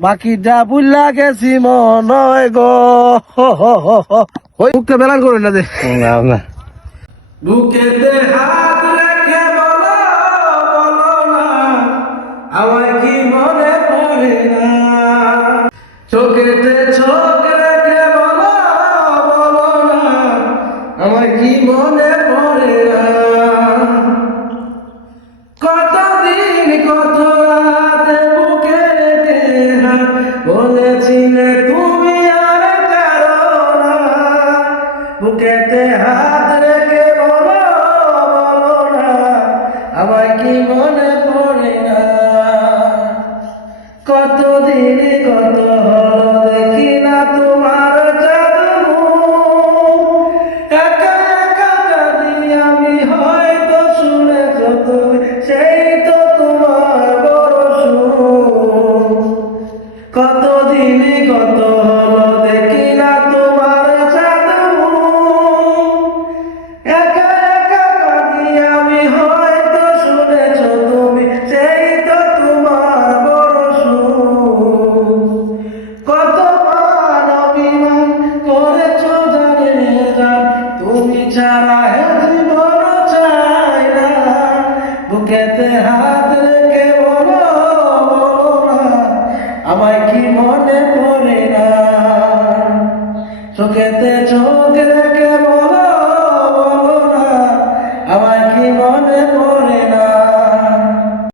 বাকিটা বুল্লা গেছি মনয় গো মুখটা বেলান করে না দে না বুকেতে হাত রেখে বলো বলো না আমায় কি মনে পড়ে না চোখেতে চোখ রেখে বলো বলো না আমায় কি মনে পড়ে না কতদিন কত রাতে বুকে রেখে বলেছিলে তুমি আর কারো না বুকেতে হাত রেখে বলো বলো না আমায় কি মনে পড়ে না কতদিন কত হলো দেখি না তোমার জাদু একা একা কাঁদি আমি হয়তো শুনেছ তুমি সেই তো তোমার বড় সুখ কতদিন কত হলো দেখি না তোমার জাদু একা একা কাঁদি আমি হয়তো শুনেছ তুমি সেই তো তোমার বড় সুখ কতবার অভিমান করেছ জানে জান তুমি ছাড়া জীবন চাই না বুকেতে হাত রেখে বলো বলো না আমায় কি মনে